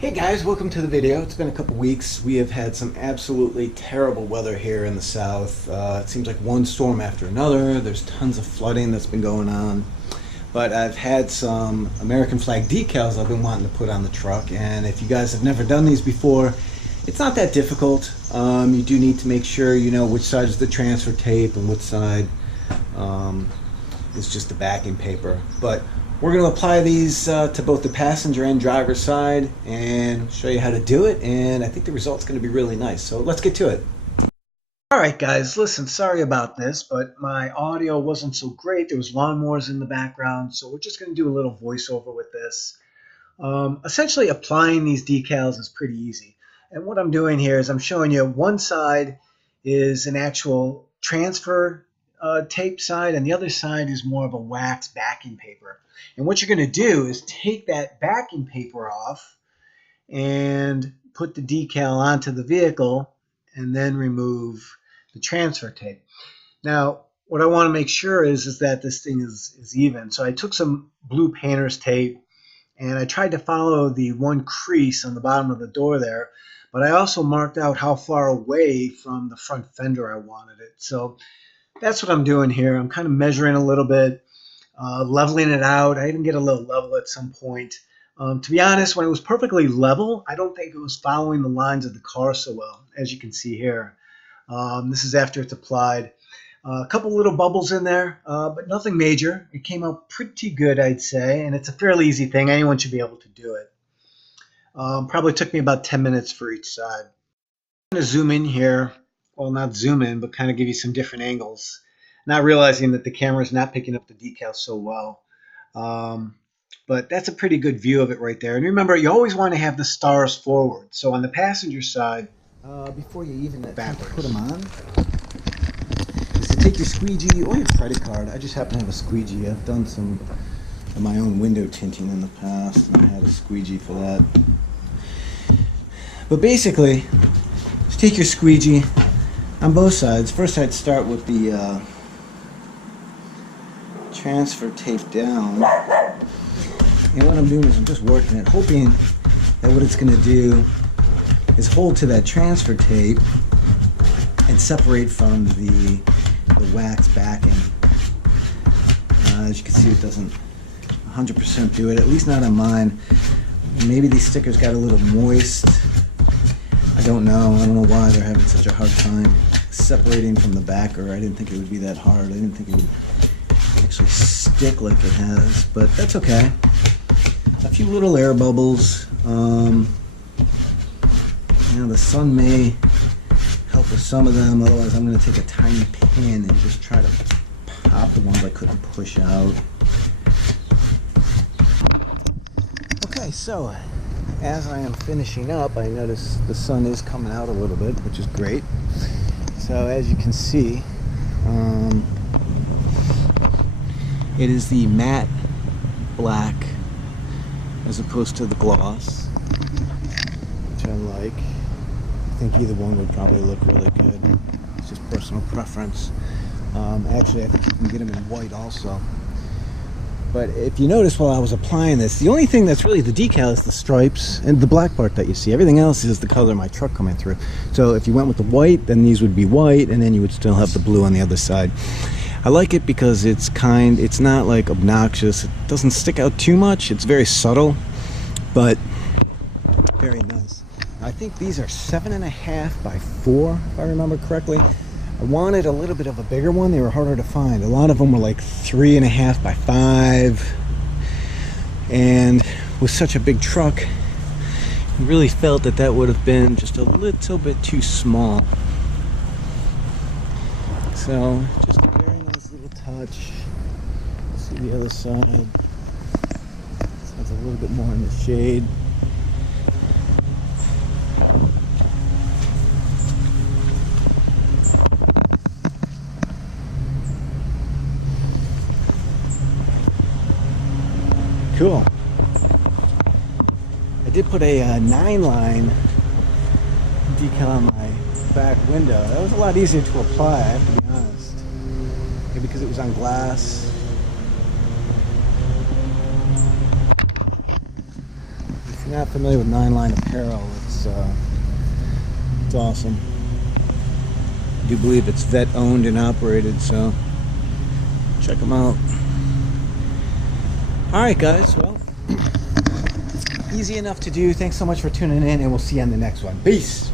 Hey guys, welcome to the video. It's been a couple weeks. We have had some absolutely terrible weather here in the south. It seems like one storm after another. There's tons of flooding that's been going on. But I've had some American flag decals I've been wanting to put on the truck. And if you guys have never done these before, it's not that difficult. You do need to make sure you know which side is the transfer tape and which side is just the backing paper. But we're going to apply these to both the passenger and driver side and show you how to do it, and I think the result's going to be really nice. So let's get to it. Alright guys, listen, sorry about this, but my audio wasn't so great. There was lawnmowers in the background, so we're just going to do a little voiceover with this. Essentially applying these decals is pretty easy. And what I'm doing here is I'm showing you one side is an actual transfer tape side, and the other side is more of a wax backing paper. And what you're going to do is take that backing paper off and put the decal onto the vehicle and then remove the transfer tape. Now, what I want to make sure is that this thing is even. So I took some blue painter's tape and I tried to follow the one crease on the bottom of the door there, but I also marked out how far away from the front fender I wanted it. So that's what I'm doing here. I'm kind of measuring a little bit, leveling it out. I even get a little level at some point. To be honest, when it was perfectly level, I don't think it was following the lines of the car so well, as you can see here. This is after it's applied. A couple little bubbles in there, but nothing major. It came out pretty good, I'd say, and it's a fairly easy thing. Anyone should be able to do it. Probably took me about 10 minutes for each side. I'm going to zoom in here. Well, not zoom in, but kind of give you some different angles. Not realizing that the camera is not picking up the decal so well. But that's a pretty good view of it right there. And remember, you always want to have the stars forward. So on the passenger side, before you even put them on, is to take your squeegee or your credit card. I just happen to have a squeegee. I've done some of my own window tinting in the past, and I had a squeegee for that. But basically, just take your squeegee on both sides. First, I'd start with the transfer tape down. And what I'm doing is I'm just working it, hoping that what it's going to do is hold to that transfer tape and separate from the wax backing. As you can see, it doesn't 100% do it, at least not on mine. Maybe these stickers got a little moist. I don't know why they're having such a hard time separating from the backer. I didn't think it would be that hard. I didn't think it would actually stick like it has, but that's okay. A few little air bubbles. The sun may help with some of them, otherwise I'm going to take a tiny pin and just try to pop the ones I couldn't push out. Okay, so as I am finishing up, I notice the sun is coming out a little bit, which is great. So as you can see, it is the matte black as opposed to the gloss, which I like. I think either one would probably look really good. It's just personal preference. Actually, I think you can get them in white also. But if you notice while I was applying this, the only thing that's really the decal is the stripes and the black part that you see. Everything else is the color of my truck coming through. So if you went with the white, then these would be white, and then you would still have the blue on the other side. I like it because it's not like obnoxious. It doesn't stick out too much. It's very subtle, but very nice. I think these are 7.5 by 4, if I remember correctly. I wanted a little bit of a bigger one. They were harder to find. A lot of them were like 3.5 by 5. And with such a big truck, I really felt that would have been just a little bit too small. So, just a very nice little touch. See the other side. This has a little bit more in the shade. Cool. I did put a 9-line decal on my back window. That was a lot easier to apply, I have to be honest. Maybe because it was on glass. If you're not familiar with Nine Line Apparel, it's awesome. I do believe it's vet owned and operated, so check them out. Alright guys, well, easy enough to do. Thanks so much for tuning in, and we'll see you on the next one. Peace!